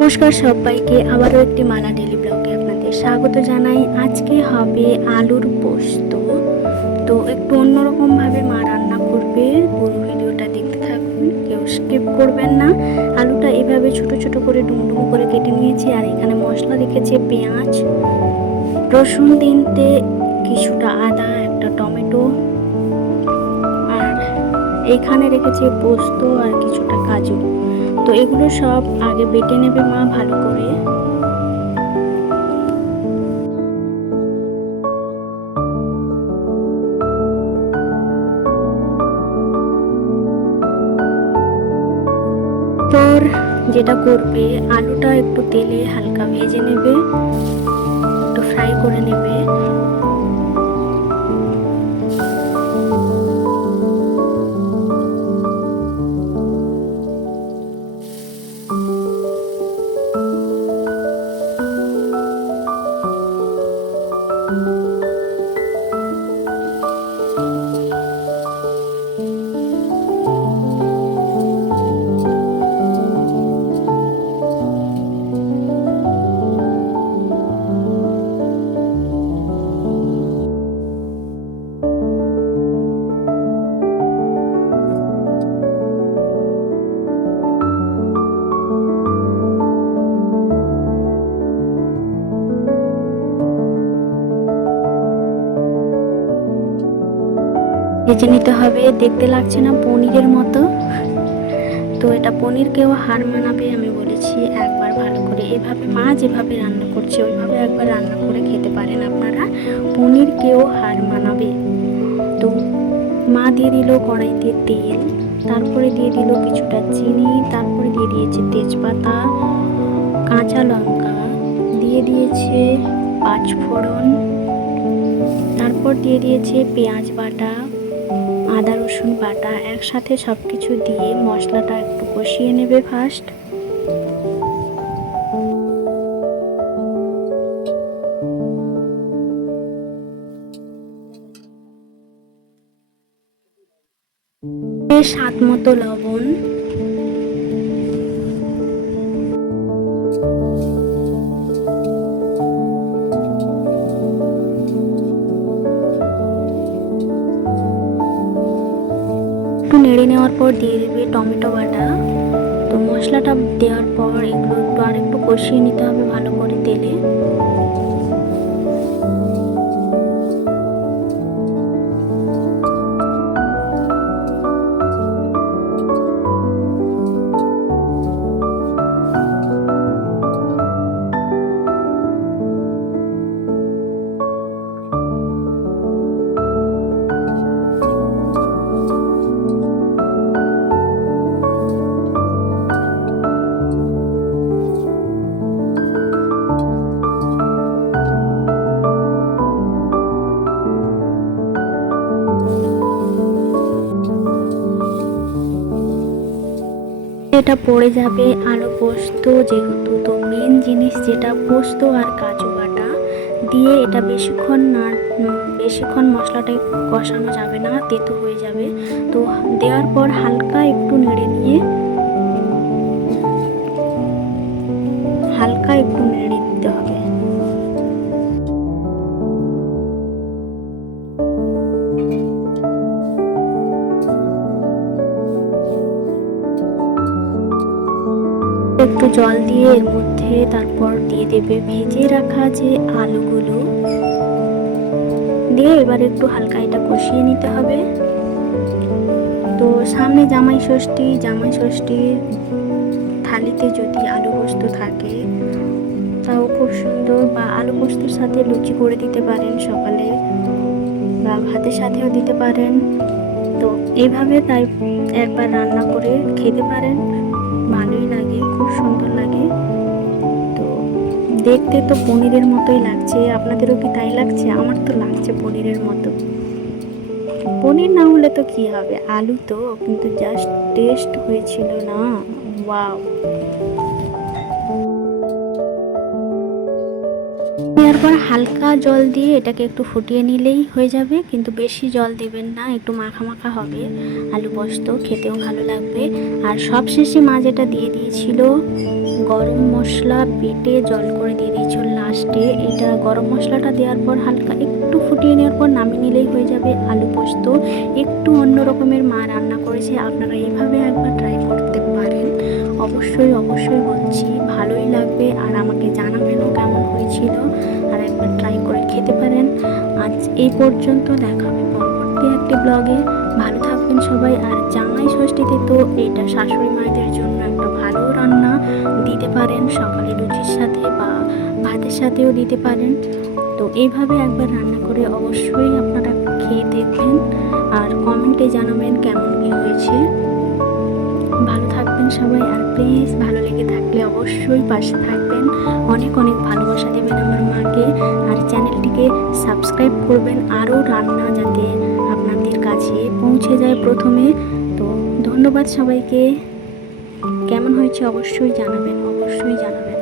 নমস্কার সবাইকে, আবারও একটি মালা ডেলি ব্লগে আপনাদের স্বাগত জানাই। আজকে হবে আলুর পোস্ত। তো একটু অন্যরকম ভাবে মা রান্না করবে, পুরো ভিডিওটা দেখতে থাকুন, কেউ স্কিপ করবেন না। আলুটা এভাবে ছোট ছোট করে ডুমডুম করে কেটে নিয়েছি। আর এখানে মশলা রেখেছি পেঁয়াজ, রসুন তিনটে, কিছুটা আদা, একটা টমেটো, আর এইখানে রেখেছি পোস্ত আর কিছুটা কাজু। তো এগুলো সব আগে বেটে নেবে মা ভালো করে। তোর যেটা করবে, আলুটা একটু তেলে হালকা ভেজে নেবে, একটু ফ্রাই করে নেবে। ভেজে নিতে হবে। দেখতে লাগছে না পনিরের মতো? তো এটা পনিরকেও হার মানাবে। আমি বলেছি একবার ভালো করে এভাবে মা যেভাবে রান্না করছে ওইভাবে একবার রান্না করে খেতে পারেন আপনারা, পনিরকেও হার মানাবে। তো মা দিয়ে দিল কড়াইতে তেল, তারপরে দিয়ে দিল কিছুটা চিনি, তারপরে দিয়ে দিয়েছে তেজপাতা, কাঁচা লঙ্কা, দিয়ে দিয়েছে 5 ফোড়ন, তারপর দিয়ে দিয়েছে পেঁয়াজ বাটা, আদা রসুন বাটা। একসাথে সব কিছু দিয়ে মশলাটা একটু কষিয়ে নেবে ফার্স্ট। স্বাদ মতো লবণ, একটু নেড়ে নেওয়ার পর দিয়ে দেবে টমেটো বাটা। তো মশলাটা দেওয়ার পর এগুলো একটু আর একটু কষিয়ে নিতে হবে ভালো করে তেলে। এটা পড়ে যাবে আলু পোস্ত যেহেতু। তো মেন জিনিস যেটা পোস্ত আর কাজু বাটা দিয়ে এটা বেশিক্ষণ মশলাটা কষানো যাবে না, তেতো হয়ে যাবে। তো দেওয়ার পর হালকা একটু নেড়ে নিয়ে দিতে হবে। একটু জল দিয়ে এর মধ্যে তারপর দিয়ে দেবে ভেজে রাখা যে আলুগুলো, দিয়ে এবার একটু হালকা এটা কষিয়ে নিতে হবে। তো সামনে জামাই ষষ্ঠীর থালিতে যদি আলু পোস্ত থাকে তাও খুব সুন্দর, বা আলু পোস্তর সাথে লুচি করে দিতে পারেন সকালে, বা ভাতের সাথেও দিতে পারেন। তো এইভাবে তাই একবার রান্না করে খেতে পারেন, ভালোই লাগে, খুব সুন্দর লাগে। তো দেখতে তো পনিরের মতোই লাগছে, আপনাদেরও কি তাই লাগছে? আমার তো লাগছে পনিরের মতো। পনির না হলে তো কি হবে, আলু তো, কিন্তু জাস্ট টেস্ট হয়েছিল না, ওয়াও। এরপর হালকা জল দিয়ে এটাকে একটু ফুটিয়ে নিলেই হয়ে যাবে, কিন্তু বেশি জল দেবেন না, একটু মাখা মাখা হবে আলু পোস্ত, খেতেও ভালো লাগবে। আর সবশেষে মা যেটা দিয়ে দিয়েছিল গরম মশলা বেটে জল করে দিয়ে দিয়েছিল লাস্টে। এটা গরম মশলাটা দেওয়ার পর হালকা একটু ফুটিয়ে নেওয়ার পর নামিয়ে নিলেই হয়ে যাবে আলু পোস্ত। একটু অন্য রকমের মা রান্না করেছে, আপনারা এইভাবে একবার ট্রাই করতে পারেন। অবশ্যই অবশ্যই বলছি ভালোই লাগবে, আর আমাকে জানাবেনও কেমন হয়েছিল, আর একবার ট্রাই করে খেতে পারেন। আজ এই পর্যন্ত, দেখা হবে পরবর্তী একটি ব্লগে। ভালো থাকবেন সবাই। আর জামাই ষষ্ঠীতে তো এটা শাশুড়ি মায়েদের জন্য একটা ভালো রান্না, দিতে পারেন সকালে লুচির সাথে বা ভাতের সাথেও দিতে পারেন। তো এইভাবে একবার রান্না করে অবশ্যই আপনারা খেয়ে দেখবেন, আর কমেন্টে জানাবেন কেমন কী হয়েছে। ভালো থাকবেন সবাই, আর প্লিজ ভালো লেগে থাকলে অবশ্যই পাশে থাকবেন, অনেক অনেক ভালোবাসা দেবেন আমার মাকে, আর চ্যানেলটিকে সাবস্ক্রাইব করবেন আরও রান্না যাতে আপনাদের কাছে পৌঁছে যায় প্রথমে। তো ধন্যবাদ সবাইকে। কেমন হয়েছে অবশ্যই জানাবেন, অবশ্যই জানাবেন।